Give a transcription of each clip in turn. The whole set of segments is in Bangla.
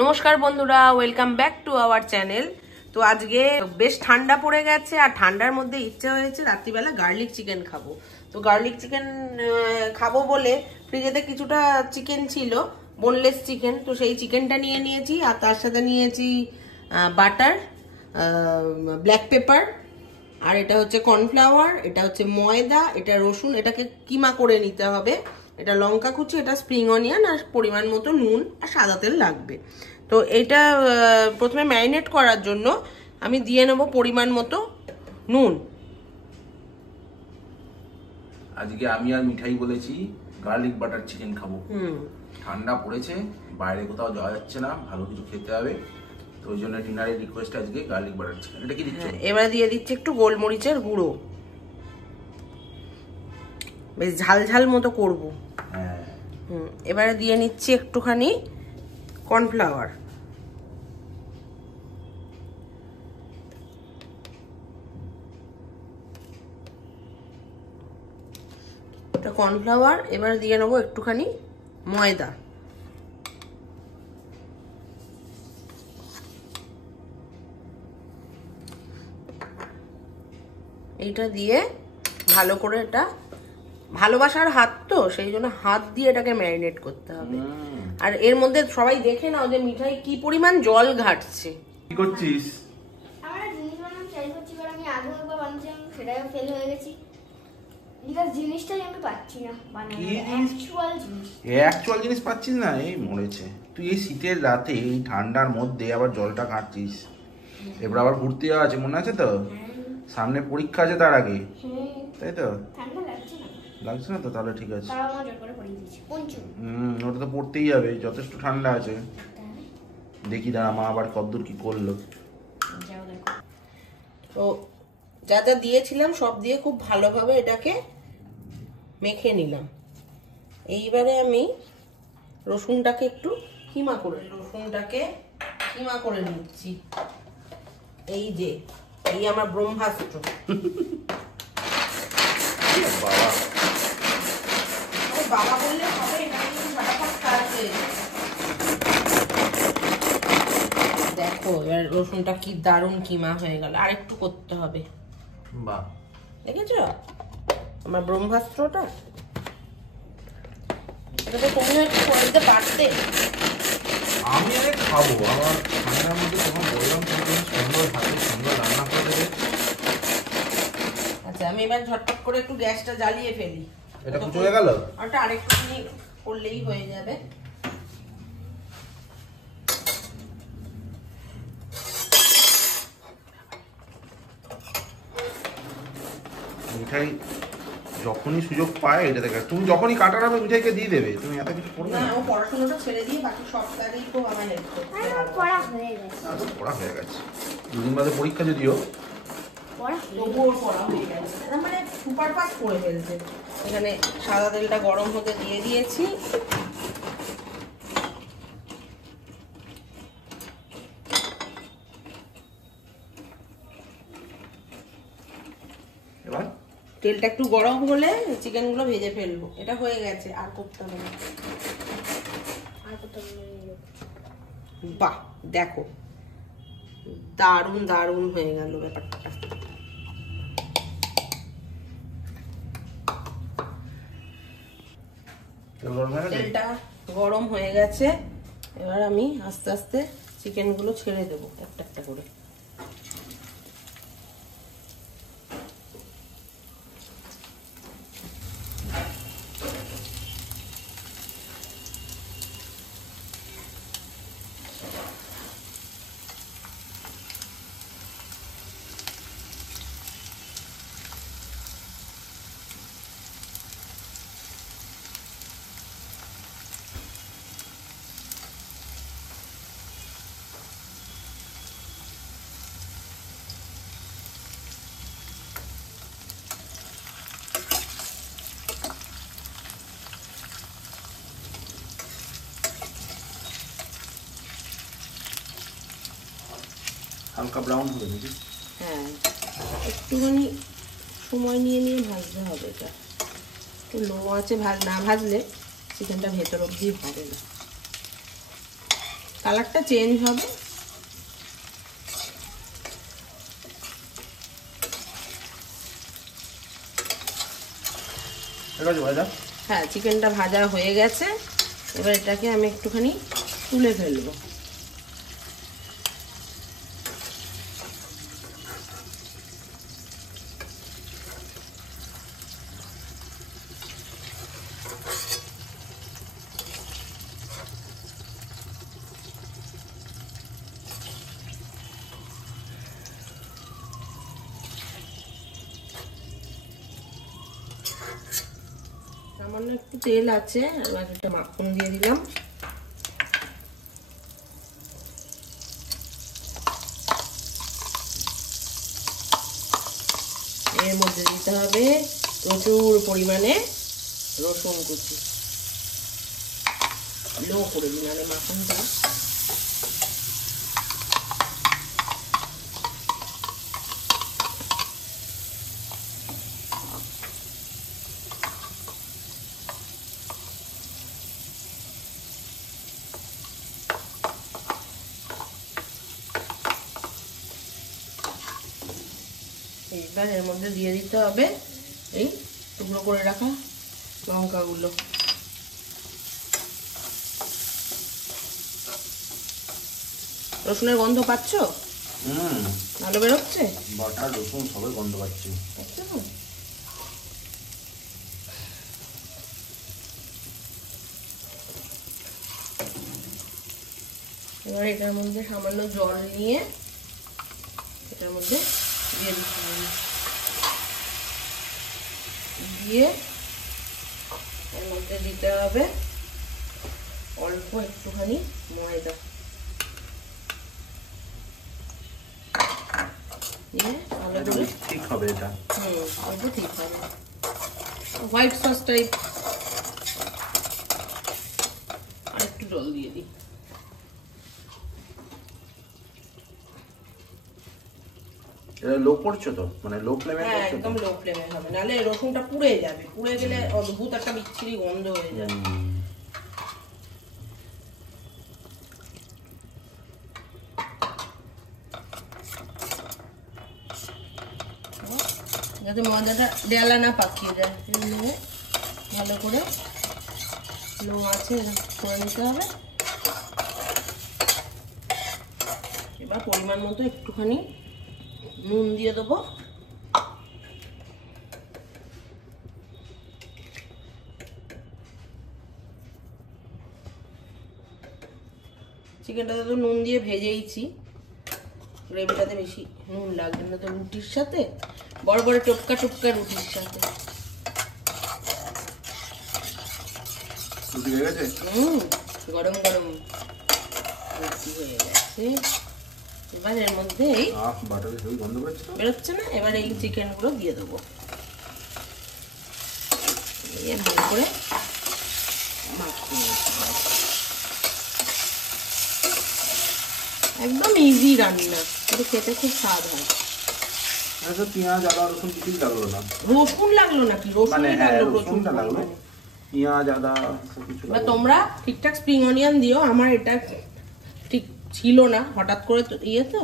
নমস্কার বন্ধুরা, welcome back to our channel. তো আজকে বেশ ঠান্ডা পড়ে গেছে, আর ঠান্ডার মধ্যে ইচ্ছা হয়েছে রাত্রিবেলা গার্লিক চিকেন খাবো। তো গার্লিক চিকেন খাবো বলে ফ্রিজেতে কিছুটা চিকেন ছিল, বোনলেস চিকেন। তো সেই চিকেনটা নিয়ে নিয়েছি, আর তার সাথে নিয়েছি বাটার, ব্ল্যাক পেপার, আর এটা হচ্ছে কর্নফ্লাওয়ার, এটা হচ্ছে ময়দা, এটা রসুন, এটাকে কিমা করে নিতে হবে, এটা লঙ্কা কুচি, এটা স্প্রিং অনিয়ন, আর পরিমাণ মতো নুন আর সাদা তেল লাগবে। তো এটা প্রথমে ম্যারিনেট করার জন্য আমি দিয়ে নেব পরিমাণ মতো নুন। আজকে আমি আর মিঠাই বলেছি গার্লিক বাটার চিকেন খাবো। ঠান্ডা পড়েছে, বাইরে কোথাও যাওয়া যাচ্ছে না, ভালো কিছু খেতে হবে, তো ওই জন্য ডিনারের রিকোয়েস্ট আজকে গার্লিক বাটার চিকেন। এটা কি দিচ্ছ? এবার দিয়ে দিচ্ছি একটু গোলমরিচের গুঁড়ো, বেশ ঝাল ঝাল মতো করবো। হ্যাঁ। এবারে দিয়ে নিচ্ছি একটুখানি কর্নফ্লাওয়ার, কর্নফ্লাওয়ার। এবার দিয়ে নেবো একটুখানি ময়দা, এইটা দিয়ে ভালো করে, এটা ভালোবাসার হাত তো, সেই জন্য হাত দিয়ে এটাকে ম্যারিনেট করতে হবে। আর এর মধ্যে সবাই দেখে নাও যে মিঠাই কি পরিমাণ জল ঘাটছে। কি করছিস? আমরা জিনিস বানানো ট্রাই করছি, কারণ আমি আগে একবার বানিয়েছিলাম, সেটাও ফেল হয়ে গেছি। বিকজ জিনিসটাই আমি পাচ্ছি না বানানো, অ্যাকচুয়াল জিনিস পাচ্ছিস না, এই মরেছে। তুই এই শীতের রাতে এই ঠান্ডার মধ্যে আবার জলটা ঘাটছিস। এবার আবার ঘুরতে যাওয়া আছে, মনে আছে তো? সামনে পরীক্ষা আছে তার আগে, তাই তো? ঠান্ডা লাগছে না? লাগছে না তো? তাহলে ঠিক আছে। ওটা তো পড়তেই যাবে, যথেষ্ট ঠান্ডা আছে। দেখি দাঁড়া, মা আবার কদ্দূর কি করলো। তো যা যা দিয়েছিলাম সব দিয়ে খুব ভালোভাবে এটাকে মেখে নিলাম। এইবারে আমি রসুনটাকে একটু কিমা করে নিচ্ছি। এই যে এই আমার ব্রহ্মাস্ত্র। বাবা বললে হবে, এটা কিন্তু ফাটাফাট কাটছে। দেখো এবার রসুনটা কি দারুণ কিমা হয়ে গেল, আর একটু করতে হবে। বাহ, দেখেছো আমার ব্রহ্মাস্ত্রটা? এটা তো তুমি একটু করে দিতে পারতে। আমি আরে খাবো, আমার ঠান্ডার মধ্যে তোমার বললাম তুমি সুন্দর ভাবে সুন্দর রান্না করে দেবে। আচ্ছা, আমি এবার ঝটপট করে একটু গ্যাসটা জ্বালিয়ে ফেলি। এটা কুচ হয়ে গেল, ওটা আরেকটুখানি করলেই হয়ে যাবে। মিঠাই যখনই সুযোগ পায় এটা দেখে, তুমি যখনই কাটার হবে মিঠাইকে দিয়ে দেবে, তুমি এত কিছু করবে না। ও পড়াশোনাটা ছেড়ে দিয়ে বাকি সব কাজেই তো আমার হেল্প করতে হবে। পড়া হয়ে গেছে, পড়া হয়ে গেছে, দুদিন বাদে পরীক্ষা যদিও, তবুও পড়া হয়ে গেছে, মানে সুপার ফাস্ট করে ফেলছে। এখানে সাদা তেলটা গরম হতে দিয়ে দিয়েছি। এবার তেলটা একটু গরম হলে চিকেন গুলো ভেজে ফেলবো। এটা হয়ে গেছে, আর করতে হবে না। বাহ, দেখো দারুণ দারুণ হয়ে গেল ব্যাপারটা। তেলটা গরম হয়ে গেছে, এবার আমি আস্তে আস্তে চিকেন গুলো ছেড়ে দেবো একটা একটা করে। হালকা ব্রাউন হবে নাকি? হ্যাঁ, একটুখানি সময় নিয়ে ভাজতে হবে। এটা একটু লো আছে, না ভাজলে চিকেনটা ভেতর অবধি হবে না। কালারটা চেঞ্জ হবে। হ্যাঁ, চিকেনটা ভাজা হয়ে গেছে। এবার এটাকে আমি একটুখানি তুলে ফেলবো। সামান্য একটু তেল আছে, আর একটা মাখন দিয়ে দিলাম। এর মধ্যে দিতে হবে প্রচুর পরিমাণে রসুন কুচি। লো করে দিন আরে মাখনটা। এইবার এর মধ্যে দিয়ে দিতে হবে এই টুকরো করে রাখা লঙ্কাগুলো। রসুনের গন্ধ পাচ্ছ? ভালো বেরোচ্ছে? বাটা রসুন সবাই গন্ধ পাচ্ছি। এবার এটার মধ্যে সামান্য জল নিয়ে এটার মধ্যে দিয়ে দিতে হবে। দিয়ে এর মধ্যে দিতে হবে অল্প একটুখানি ময়দা। ঠিক হবে এটা। অল্প ঠিক হবে, হোয়াইট সস টাইপ। আর একটু জল দিয়ে দিই। লো করছো তো, মানে লো ফ্লেমে? হ্যাঁ, একদম লো ফ্লেমে হবে, নাহলে রসুনটা পুড়ে যাবে। পুড়ে গেলে অদ্ভুত একটা বিচ্ছিরি গন্ধ হয়ে যাবে। যাতে ময়দাটা ডেলা না পাকিয়ে যায়, ভালো করে লো আছে করে নিতে হবে। এবার পরিমাণ মতো একটুখানি নুন দিয়ে দেবো। চিকেনটাতে তো নুন দিয়ে ভেজেইছি, গ্রেভিটাতে বেশি নুন লাগবে না তো। রুটির সাথে বড় বড় টপকা টপকা রুটির সাথে। রুটি হয়ে গেছে? গরম গরম রুটি হয়ে গেছে। এবার এর মধ্যে বেরোচ্ছে না? এবার এই চিকেন গুলো দিয়ে দেবো। ভালো করে একদম ইজি রান্না, কিন্তু খেতে খুব স্বাদ হয়। পেঁয়াজ আদা রসুন কিছুই লাগলো না। রসুন লাগলো নাকি? রসুনই লাগলো প্রচুর পরিমাণে। পেঁয়াজ আদা কিছু। তোমরা ঠিকঠাক স্প্রিং অনিয়ন দিও। আমার এটা ঠিক ছিল না, হঠাৎ করে তো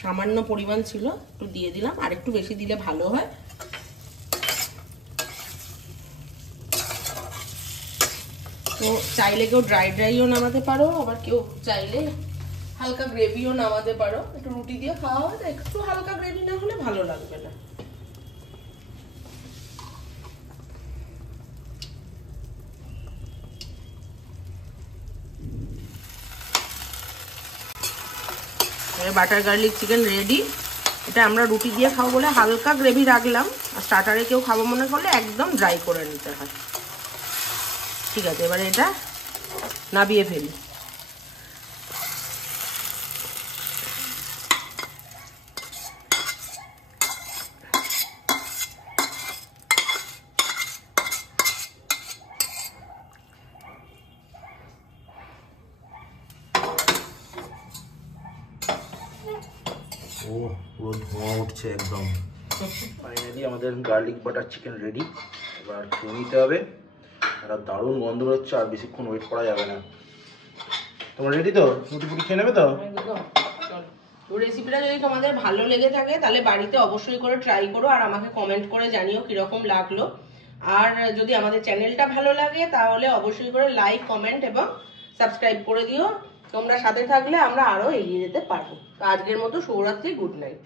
সামান্য পরিমাণ ছিল, একটু দিয়ে দিলাম। আর একটু বেশি দিলে ভালো হয়। তো চাইলে কেউ ড্রাইও নামাতে পারো, আবার কেউ চাইলে হালকা গ্রেভিও নামাতে পারো। একটু রুটি দিয়ে খাওয়া হয়, একটু হালকা গ্রেভি না হলে ভালো লাগবে না। Butter garlic chicken ready. এটা আমরা রুটি দিয়ে খাবো বলে হালকা গ্রেভি রাখলাম, আর স্টার্টারে কেউ খাবো মনে করলে একদম ড্রাই করে নিতে হয়। ঠিক আছে, এবারে এটা নাবিয়ে ফেলি। পুরো ধোঁয়া উঠছে একদম। ফাইনালি আমাদের গার্লিক বাটার চিকেন রেডি। এবার খেয়ে নিতে হবে। একটা দারুণ গন্ধ বেরোচ্ছে, আর বেশিক্ষণ ওয়েট করা যাবে না। তোমার রেডি তো? রুটি ফুটি খেয়ে নেবে তো? একদম। চলো, তো রেসিপিটা যদি তোমাদের ভালো লেগে থাকে তাহলে বাড়িতে অবশ্যই করে ট্রাই করো আর আমাকে কমেন্ট করে জানিও কিরকম লাগলো। আর যদি আমাদের চ্যানেলটা ভালো লাগে তাহলে অবশ্যই করে লাইক, কমেন্ট এবং সাবস্ক্রাইব করে দিও। তোমরা সাথে থাকলে আমরা আরো এগিয়ে যেতে পারবো। তো আজকের মতো শুভরাত্রি, গুড নাইট।